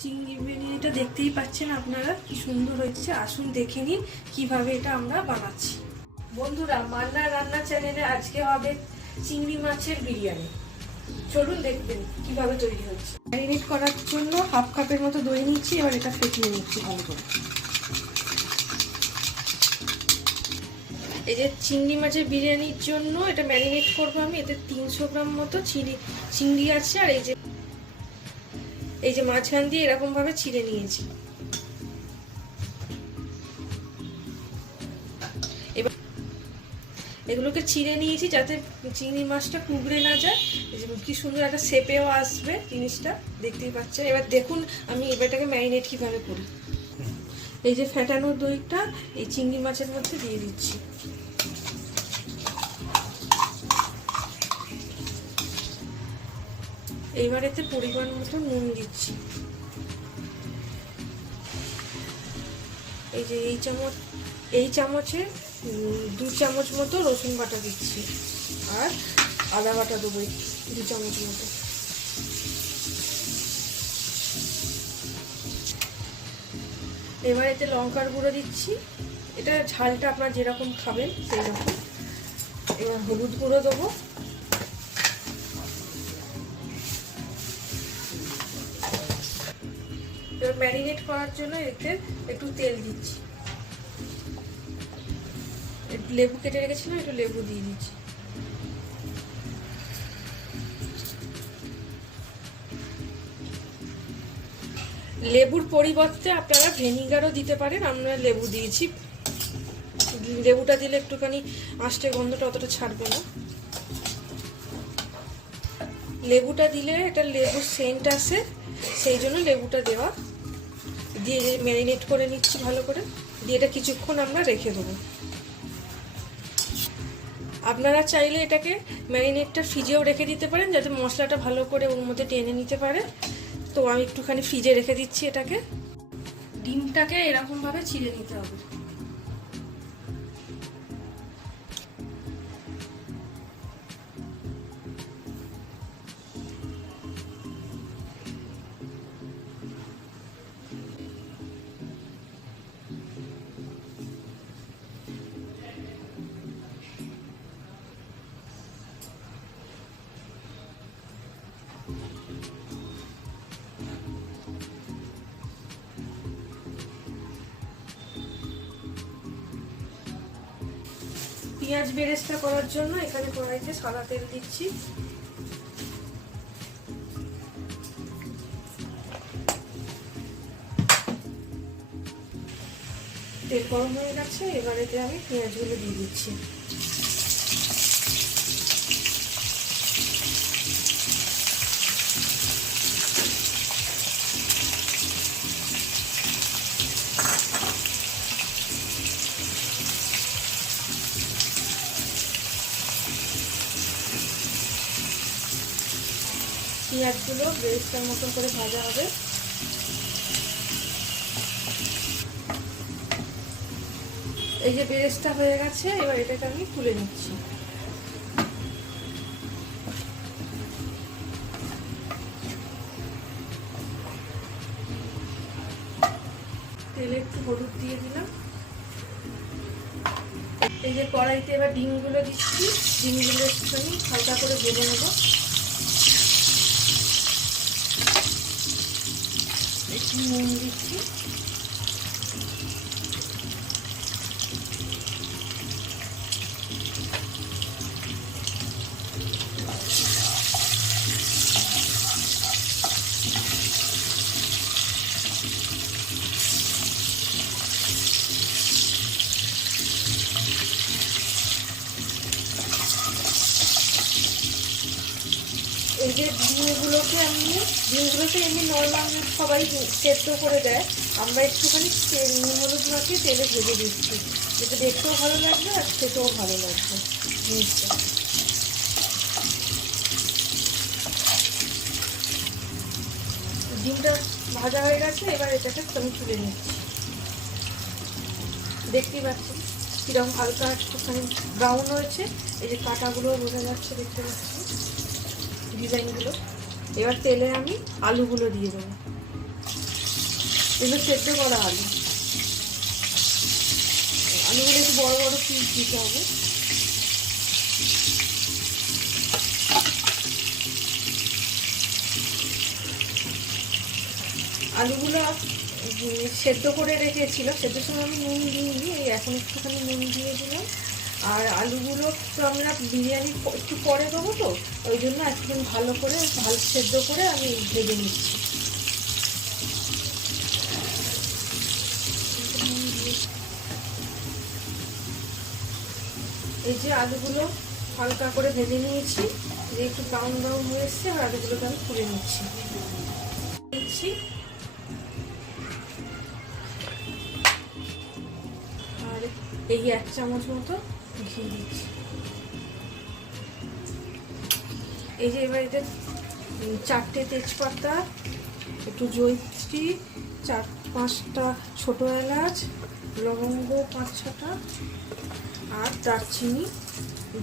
চিংড়ি বিরিয়ানিটা দেখতেই পাচ্ছেন আপনারা কি সুন্দর হয়েছে। আসুন দেখে নিন কিভাবে এটা আমরা বানাচ্ছি। বন্ধুরা, মান্না রান্না চ্যানেলে আজকে হবে চিংড়ি মাছের বিরিয়ানি। চলুন দেখবেন কিভাবে তৈরি হচ্ছে। ম্যারিনেট করার জন্য হাফ কাপের মতো দই নিচ্ছি। এবার এটা ফেটিয়ে নিচ্ছি ভালো করে। এই যে চিংড়ি মাছের বিরিয়ানির জন্য এটা ম্যারিনেট করবো আমি। এতে 300 গ্রাম মতো চিংড়ি আছে। আর এই যে মাঝখান দিয়ে এরকম ভাবে ছিঁড়ে নিয়েছি। এবার এগুলোকে ছিঁড়ে নিয়েছি যাতে চিংড়ি মাছটা কুঁকড়ে না যায়। কি সুন্দর একটা শেপেও আসবে জিনিসটা, দেখতেই পাচ্ছেন। এবার দেখুন আমি এটাকে ম্যারিনেট কিভাবে করি। এই যে ফেটানো দইটা এই চিংড়ি মাছের মধ্যে দিয়ে দিচ্ছি। এইবার এতে পরিমাণ মতো নুন দিচ্ছি। এই যে এই চামচে 2 চামচ মতো রসুন বাটা দিচ্ছি। আর আদা বাটা দেবো 2 চামচ মতো। এবার এতে লঙ্কার গুঁড়ো দিচ্ছি। এটা ঝালটা আপনারা যেরকম খাবেন সেই রকম। এবার হলুদ গুঁড়ো দেবো। এবার ম্যারিনেট করার জন্য এতে একটু তেল দিচ্ছি। লেবু কেটে রেখেছিলাম, একটু লেবু দিয়ে দিচ্ছি। লেবুর পরিবর্তে আপনারা ভিনেগারও দিতে পারেন। আমরা লেবু দিয়েছি। লেবুটা দিলে একটুখানি আঁশটে গন্ধটা অতটা ছাড়বে না। লেবুটা দিলে এটা লেবুর সেন্ট আসে, সেই জন্য লেবুটা দেওয়া। দিয়ে ম্যারিনেট করে নিচ্ছি ভালো করে। দিয়ে এটা কিছুক্ষণ আমরা রেখে দেবো। আপনারা চাইলে এটাকে ম্যারিনেটটা ফ্রিজেও রেখে দিতে পারেন যাতে মশলাটা ভালো করে ওর মধ্যে টেনে নিতে পারে। তো আমি একটুখানি ফ্রিজে রেখে দিচ্ছি এটাকে। ডিমটাকে এরকমভাবে ছিঁড়ে নিতে হবে। পেঁয়াজ বেরেস্তা করার জন্য এখানে কড়াইতে সাদা তেল দিচ্ছি। তেল গরম হয়ে গেছে। এবার এতে আমি পেঁয়াজগুলো দিয়ে দিচ্ছি। পেঁয়াজগুলো বেরেস্তার মতো করে ভাজা হবে। এই যে বেরেস্তা হয়ে গেছে, এবার এটাকে আমি তুলে নিচ্ছি। তেলে একটু হলুদ দিয়ে দিলাম। এই যে কড়াইতে এবার ডিমগুলো দিচ্ছি। ডিমগুলো একটুখানি হালকা করে ভেজে নেব। একটু নুন দিচ্ছি। এই যে ডিমগুলোকে এমনি নর্মাল সবাই সেদ্ধ করে দেয়। আমরা একটুখানি নুন হলুদ মাখিয়ে তেলে ভেজে দিচ্ছি, যেটা দেখতেও ভালো লাগবে আর খেতেও ভালো লাগবে জিনিসটা। ডিমটা ভাজা হয়ে গেছে। এবার এটাকে আমি তুলে নিচ্ছি। দেখতেই পাচ্ছি কিরকম হালকা একটুখানি ব্রাউন হয়েছে। এই যে কাঁটাগুলো বোঝা যাচ্ছে, দেখতে পাচ্ছি ডিজাইনগুলো। এবার তেলে আমি আলুগুলো দিয়ে দেবো। এগুলো সেদ্ধ করা আলু, আলুগুলো একটু বড় বড় পিস দিতে হবে। আলুগুলো সেদ্ধ করে রেখেছিল, সেদ্ধর সময় আমি নুন দিইনি, এই এখন একটুখানি নুন দিয়ে দিলাম। আর আলুগুলো তো আমরা বিরিয়ানি একটু পরে দেবো, তো ওই জন্য একদিন ভালো করে সেদ্ধ করে আমি ভেজে নিচ্ছি। এই যে আলুগুলো হালকা করে ভেজে নিয়েছি, যে একটু ব্রাউন ব্রাউন হয়ে এসছে, আর আলুগুলোকে আমি তুলে নিচ্ছি। আর এই 1 চামচ মতো ঘি দিচ্ছি। এই যে এবার এতে 4টে তেজপাতা, একটু জয়িত্রী, 4-5টা ছোটো এলাচ, লবঙ্গ 5-6টা, আর দারচিনি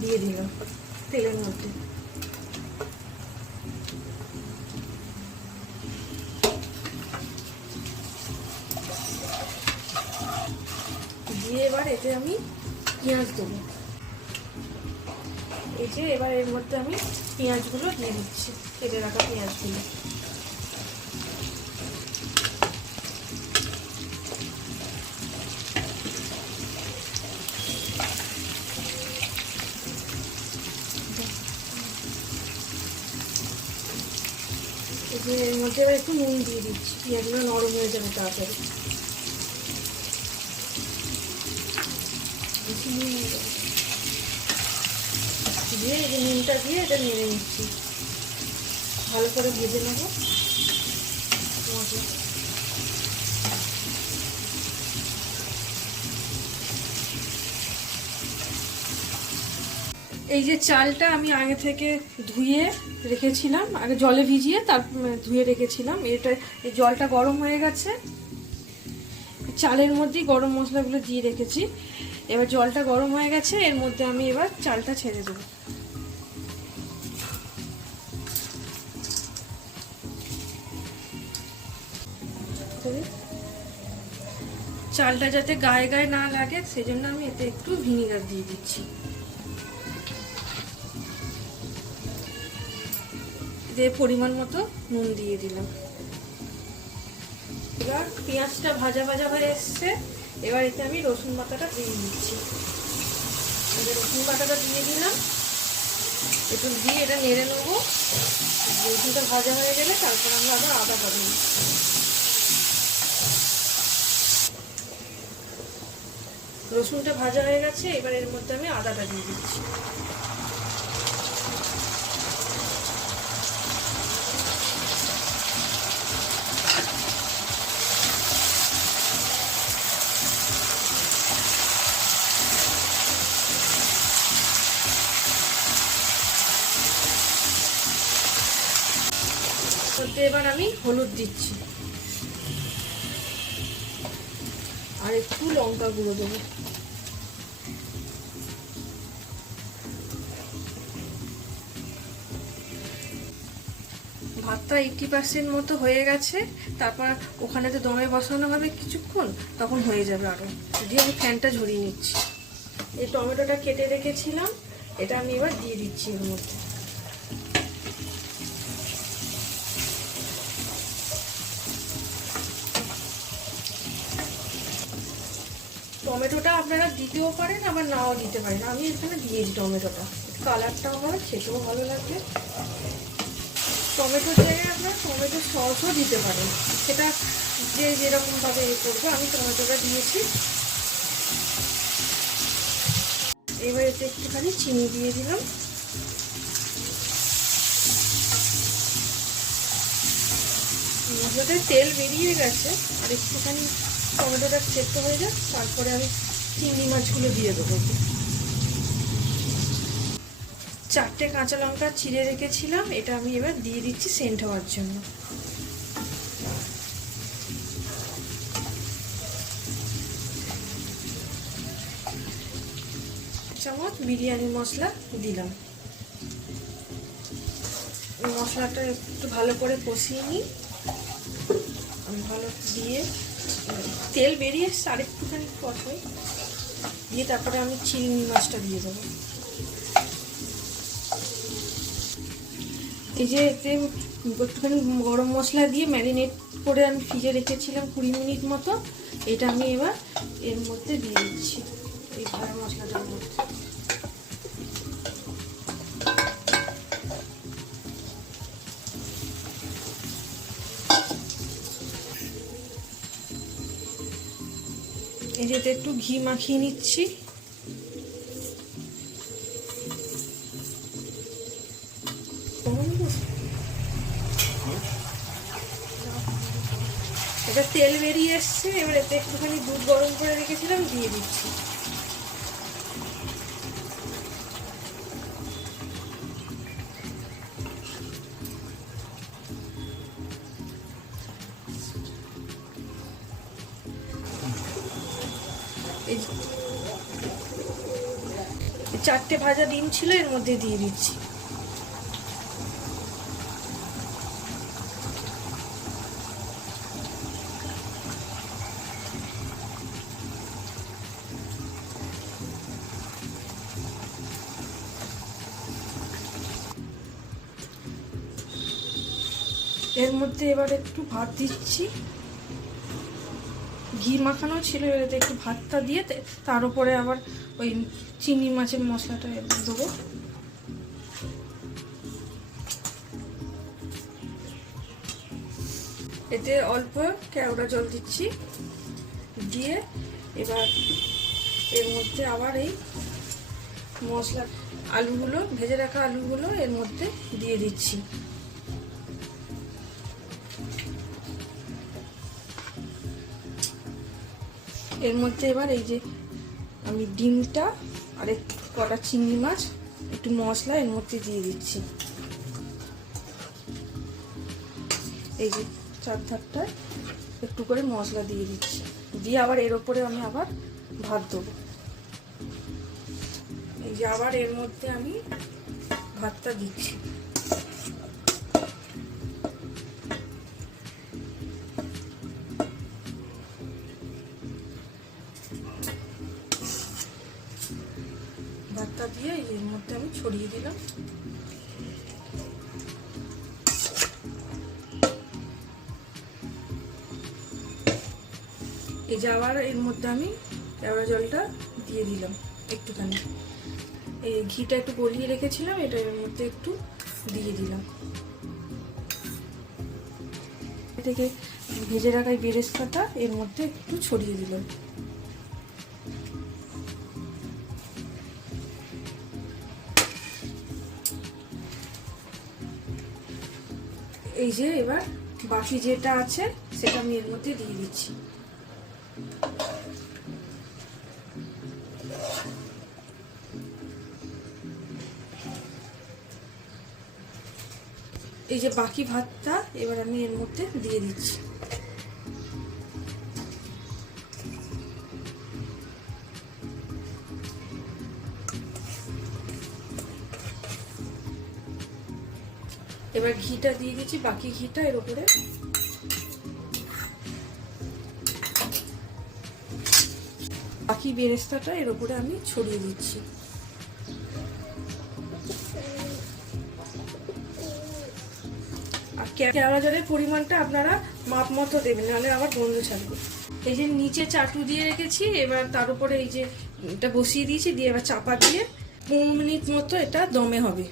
দিয়ে দিলাম তেলের মধ্যে। দিয়ে এবার এতে আমি পেঁয়াজ দেবো। এই যে এবার এর মধ্যে আমি পেঁয়াজগুলো দিয়ে দিচ্ছি, কেটে রাখা পেঁয়াজগুলো। এই যে এর মধ্যে এবার একটু নুন দিয়ে দিচ্ছি, পেঁয়াজগুলো নরম হয়ে যাবে তাড়াতাড়ি। দিয়ে এই যে নুনটা দিয়ে এটা নেড়ে নিচ্ছি, ভালো করে ভেজে নেবো মশলা। এই যে চালটা আমি আগে থেকে ধুয়ে রেখেছিলাম, আগে জলে ভিজিয়ে তারপর ধুয়ে রেখেছিলাম। এটা এই জলটা গরম হয়ে গেছে, চালের মধ্যেই গরম মশলাগুলো দিয়ে রেখেছি। এবার জলটা গরম হয়ে গেছে, এর মধ্যে আমি এবার চালটা ছেড়ে দেবো। চালটা যাতে গায়ে গায়ে না লাগে সেজন্য আমি এতে একটু ভিনিগার দিয়ে দিচ্ছি। দিয়ে পরিমাণ মতো নুন দিয়ে দিলাম। এবার পেঁয়াজটা ভাজা ভাজা হয়ে এসছে, এবার এতে আমি রসুন বাটাটা দিয়ে দিচ্ছি। রসুন বাটাটা দিয়ে দিলাম, একটু দিয়ে এটা নেড়ে নেবো। রসুনটা ভাজা হয়ে গেলে তারপর আমরা আবার আদাটা দিই। রসুনটা ভাজা হয়ে গেছে, এবার এর মধ্যে আমি আদাটা দিয়ে দিচ্ছি। এবার আমি হলুদ দিচ্ছি, আর একটু লঙ্কা গুঁড়ো দেবো। ভাতটা 80% মতো হয়ে গেছে, তারপর ওখানে তো দমে বসানো হবে কিছুক্ষণ, তখন হয়ে যাবে আরো। দিয়ে আমি ফ্যানটা ঝরিয়ে নিচ্ছি। এই টমেটোটা কেটে রেখেছিলাম, এটা আমি এবার দিয়ে দিচ্ছি এর মধ্যে। টমেটোটা আপনারা দিতেও পারেন, আবার নাও দিতে পারেন। আমি এখানে দিয়েছি টমেটোটা, কালারটাও হয়, খেতেও ভালো লাগবে। টমেটোর জায়গায় আপনারা টমেটো সসও দিতে পারেন, সেটা যে যেরকমভাবে করবে। আমি টমেটোটা দিয়েছি। এবার এতে একটুখানি চিনি দিয়ে দিলাম। মশলাতে তেল বেরিয়ে গেছে, আর একটুখানি টমেটোটা সেদ্ধ হয়ে যাক, তারপরে আমি চিংড়ি মাছগুলো দিয়ে দেবো। 4টে কাঁচা লঙ্কা চিড়ে রেখেছিলাম, এটা আমি এবার দিয়ে দিচ্ছি সেন্ট হওয়ার জন্য। চামচ বিরিয়ানি মশলা দিলাম। মশলাটা একটু ভালো করে কষিয়ে নিই। ভালো দিয়ে তেল বেরিয়ে এসছে, আরেকটুখানি কষাই দিয়ে তারপরে আমি চিংড়ি মাছটা দিয়ে দেবো। এই যে এতে একটুখানি গরম মশলা দিয়ে ম্যারিনেট করে আমি ফ্রিজে রেখেছিলাম 20 মিনিট মতো, এটা আমি এবার এর মধ্যে দিয়ে দিচ্ছি, এই ভাজা মশলাটার মধ্যে। এই যে একটু ঘি মাখিয়ে নিচ্ছি। এটা তেল বেরিয়ে এসছে, এবার এতে একটুখানি দুধ গরম করে রেখেছিলাম দিয়ে দিচ্ছি। এই 4টে ভাজা ডিম ছিল, এর মধ্যে দিয়ে দিচ্ছি। এর মধ্যে এবার একটু ভাত দিচ্ছি, ঘি মাখানো ছিল, এবারে একটু ভাতটা দিয়ে তার উপরে আবার ওই চিংড়ি মাছের মশলাটা দেবো। এতে অল্প কেওড়া জল দিচ্ছি, দিয়ে এবার এর মধ্যে আবার এই মশলা আলুগুলো, ভেজে রাখা আলুগুলো এর মধ্যে দিয়ে দিচ্ছি। এর মধ্যে এবার এই যে আমি ডিমটা আর একটু কটা চিংড়ি মাছ, একটু মশলা এর মধ্যে দিয়ে দিচ্ছি। এই যে চারধারটায় একটু করে মশলা দিয়ে দিচ্ছি, দিয়ে আবার এর ওপরে আমি আবার ভাত দেবো। এই যে আবার এর মধ্যে আমি ভাতটা দিচ্ছি। ভাতটা দিয়ে এর মধ্যে আমি ছড়িয়ে দিলাম। এই যে আবার এর মধ্যে আমি কেওড়া জলটা দিয়ে দিলাম একটুখানি, এই ঘিটা একটু গলিয়ে রেখেছিলাম, এটা এর মধ্যে একটু দিয়ে দিলাম। এটাকে ভেজে রাখা বেরেস্তাটা এর মধ্যে একটু ছড়িয়ে দিলাম। এই যে এবার বাকি যেটা আছে সেটা আমি এর মধ্যে দিয়ে দিচ্ছি। এই যে বাকি ভাতটা এবার আমি এর মধ্যে দিয়ে দিচ্ছি। এবার ঘিটা দিয়ে দিচ্ছি, বাকি ঘিটা এর উপরে। বাকি বেরেস্তাটা এর উপরে আমি ছড়িয়ে দিচ্ছি। আর কেওড়া জলের পরিমাণটা আপনারা মাপ মতো দেবেন, নাহলে আবার গন্ধ ছাড়বে। এই যে নিচে চাটু দিয়ে রেখেছি, এবার তার উপরে এই যে এটা বসিয়ে দিয়েছি, দিয়ে এবার চাপা দিয়ে 15 মিনিট মতো এটা দমে হবে।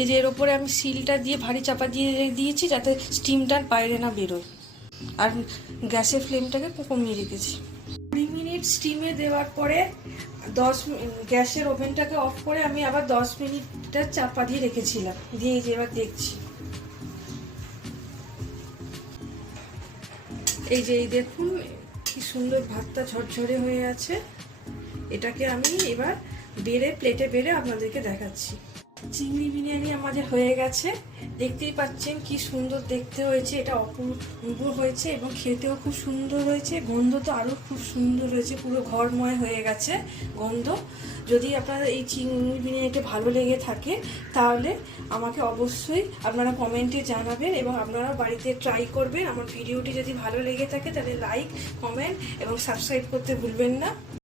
এই যে এর উপরে আমি সিলটা দিয়ে ভারী চাপা দিয়ে দিয়েছি, যাতে স্টিমটা বাইরে না বেরোয়, আর গ্যাসের ফ্লেমটাকে কমিয়ে রেখেছি। 20 মিনিট স্টিমে দেওয়ার পরে গ্যাসের ওভেনটাকে অফ করে আমি আবার 10 মিনিটটা চাপা দিয়ে রেখেছিলাম, দিয়ে এই যে এবার দেখছি। এই যে এই দেখুন কি সুন্দর ভাতটা ঝরঝরে হয়ে আছে। এটাকে আমি এবার প্লেটে বেড়ে আপনাদেরকে দেখাচ্ছি। চিংড়ি বিরিয়ানি আমাদের হয়ে গেছে। দেখতেই পাচ্ছেন কি সুন্দর দেখতে হয়েছে, এটা অপূর্ব হয়েছে এবং খেতেও খুব সুন্দর হয়েছে। গন্ধ তো আরও খুব সুন্দর হয়েছে, পুরো ঘরময় হয়ে গেছে গন্ধ। যদি আপনারা এই চিংড়ি বিরিয়ানিটা ভালো লেগে থাকে তাহলে আমাকে অবশ্যই আপনারা কমেন্টে জানাবেন এবং আপনারা বাড়িতে ট্রাই করবেন। আমার ভিডিওটি যদি ভালো লেগে থাকে তাহলে লাইক, কমেন্ট এবং সাবস্ক্রাইব করতে ভুলবেন না।